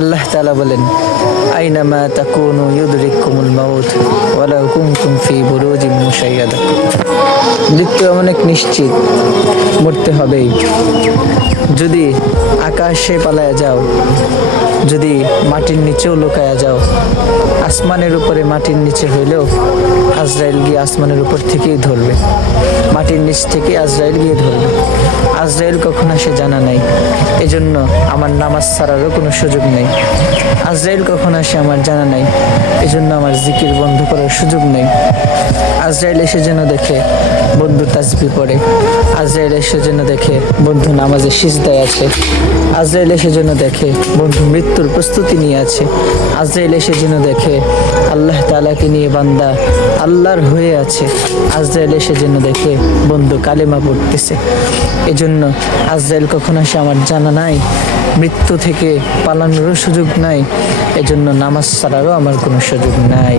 আল্লাহ তাআলা বলেন, আইনামা তাকুনু ইউদরিকুমুল মাউত ওয়ালাউ কুনতুম ফি বুরুজিন মুশাইয়াদা। মৃত্যু অনেক নিশ্চিত, মরতে হবেই। যদি আকাশে পালায়া যাও, যদি মাটির নিচেও লুকায়া যাও, আসমানের উপরে মাটির নিচে হইলেও আজরাইল গিয়ে আসমানের উপর থেকেই ধরবে, মাটির নিচ থেকে আজরাইল গিয়ে ধরবে। আজরাইল কখন আসে জানা নাই, এজন্য আমার নামাজ ছাড়ারও কোনো সুযোগ নেই। আজরাইল কখন আসে আমার জানা নাই, এজন্য আমার জিকির বন্ধ করার সুযোগ নেই। আজরাইল এসে যেন দেখে বন্ধু তাসবিহ পড়ে, আজরাইল এসে যেন দেখে বন্ধু নামাজে সিজদায় আছে, আজরাইল এসে যেন দেখে বন্ধু মৃত্যুর প্রস্তুতি নিয়ে আছে, আজরাইল এসে যেন দেখে আল্লাহ তাআলাকে নিয়ে বান্দা আল্লাহর হয়ে আছে, আজরাইল এসে যেন দেখে বন্ধু কালেমা পড়তেছে। এজন্য আজরাইল কখন আসে আমার জানা নাই, মৃত্যু থেকে পালানোরও সুযোগ নাই, এজন্য নামাজ ছাড়ারও আমার কোনো সুযোগ নাই।